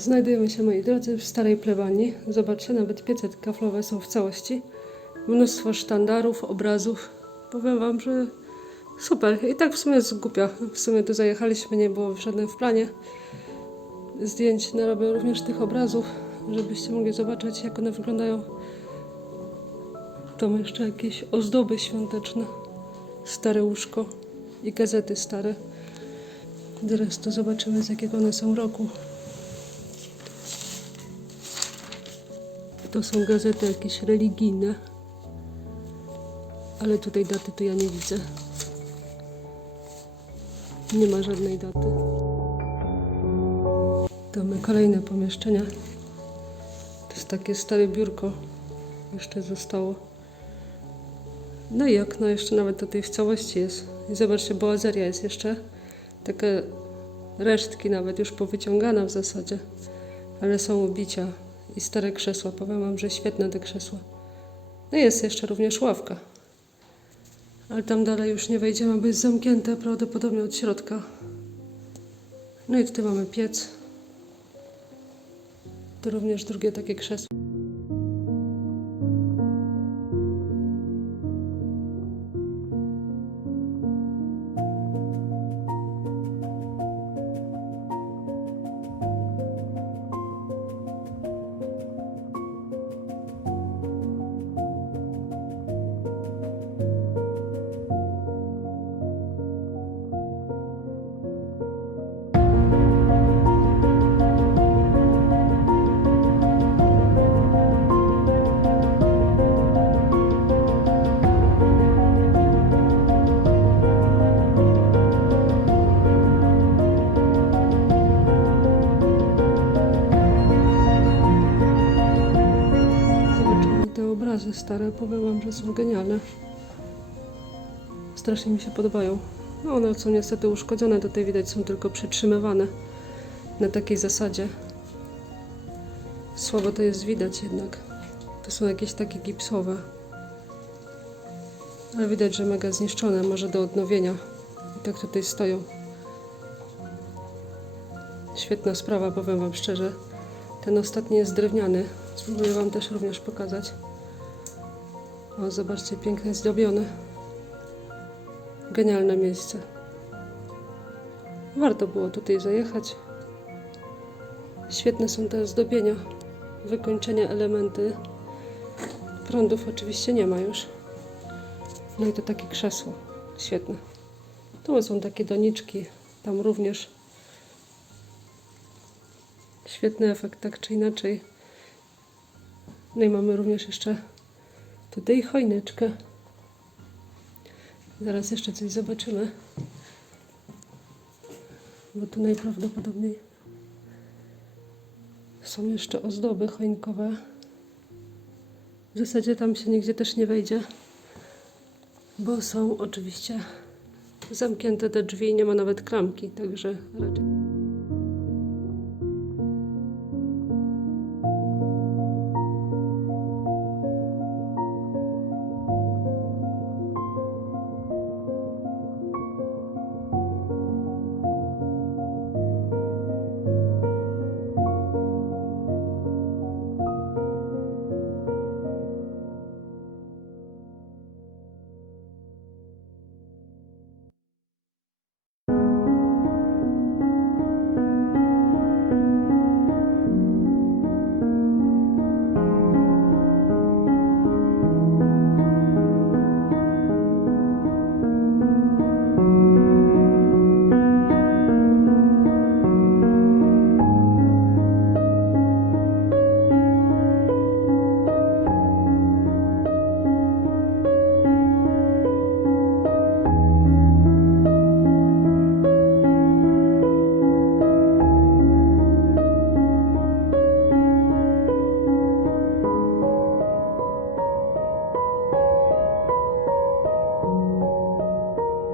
Znajdujemy się, moi drodzy, w starej plebanii. Zobaczcie, nawet piece kaflowe są w całości. Mnóstwo sztandarów, obrazów. Powiem wam, że super. I tak w sumie jest głupia. W sumie tu zajechaliśmy, nie było żadnym w planie. Zdjęć narobię również tych obrazów, żebyście mogli zobaczyć, jak one wyglądają. Tu jeszcze jakieś ozdoby świąteczne. Stare łóżko i gazety stare. Zaraz to zobaczymy, z jakiego one są roku. To są gazety jakieś religijne. Ale tutaj daty to ja nie widzę. Nie ma żadnej daty. To mamy kolejne pomieszczenia. To jest takie stare biurko. Jeszcze zostało. No i okno jeszcze nawet tutaj w całości jest. I zobaczcie, boazeria jest jeszcze. Takie resztki nawet już powyciągane w zasadzie. Ale są ubicia i stare krzesła. Powiem wam, że świetne te krzesła. No jest jeszcze również ławka. Ale tam dalej już nie wejdziemy, bo jest zamknięte prawdopodobnie od środka. No i tutaj mamy piec. To również drugie takie krzesło. Stare. Powiem wam, że są genialne. Strasznie mi się podobają. No one są niestety uszkodzone. Tutaj widać są tylko przytrzymywane na takiej zasadzie. Słabo to jest widać jednak. To są jakieś takie gipsowe. Ale widać, że mega zniszczone. Może do odnowienia. I tak tutaj stoją. Świetna sprawa, powiem wam szczerze. Ten ostatni jest drewniany. Spróbuję Wam też również pokazać. O, zobaczcie, pięknie zdobiony. Genialne miejsce. Warto było tutaj zajechać. Świetne są te zdobienia, wykończenia, elementy. Prądów oczywiście nie ma już. No i to takie krzesło. Świetne. Tu są takie doniczki. Tam również Świetny efekt, tak czy inaczej. No i mamy również jeszcze tutaj choineczkę. Zaraz jeszcze coś zobaczymy. Bo tu najprawdopodobniej są jeszcze ozdoby choinkowe. W zasadzie tam się nigdzie też nie wejdzie, bo są oczywiście zamknięte te drzwi, nie ma nawet klamki, także raczej.